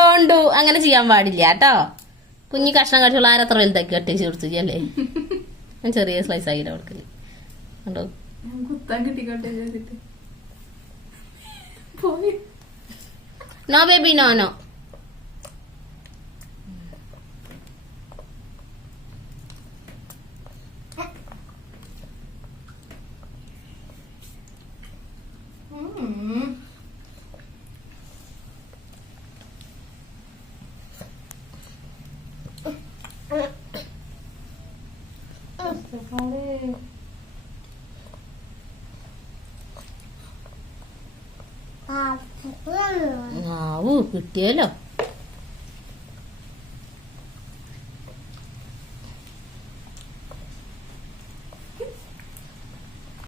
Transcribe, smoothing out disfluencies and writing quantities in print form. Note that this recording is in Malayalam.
കണ്ടോണ്ടു അങ്ങനെ ചെയ്യാൻ പാടില്ല കേട്ടോ. കുഞ്ഞി കഷ്ണം കടിച്ചുള്ള ആരത്ര വലുതാക്കി കട്ടിച്ച് കൊടുത്തു അല്ലേ? ഞാൻ ചെറിയ സ്ലൈസ് ആക്കിട്ട് കൊടുക്കല് കണ്ടോ. No baby no no. കിട്ടിയല്ലോ.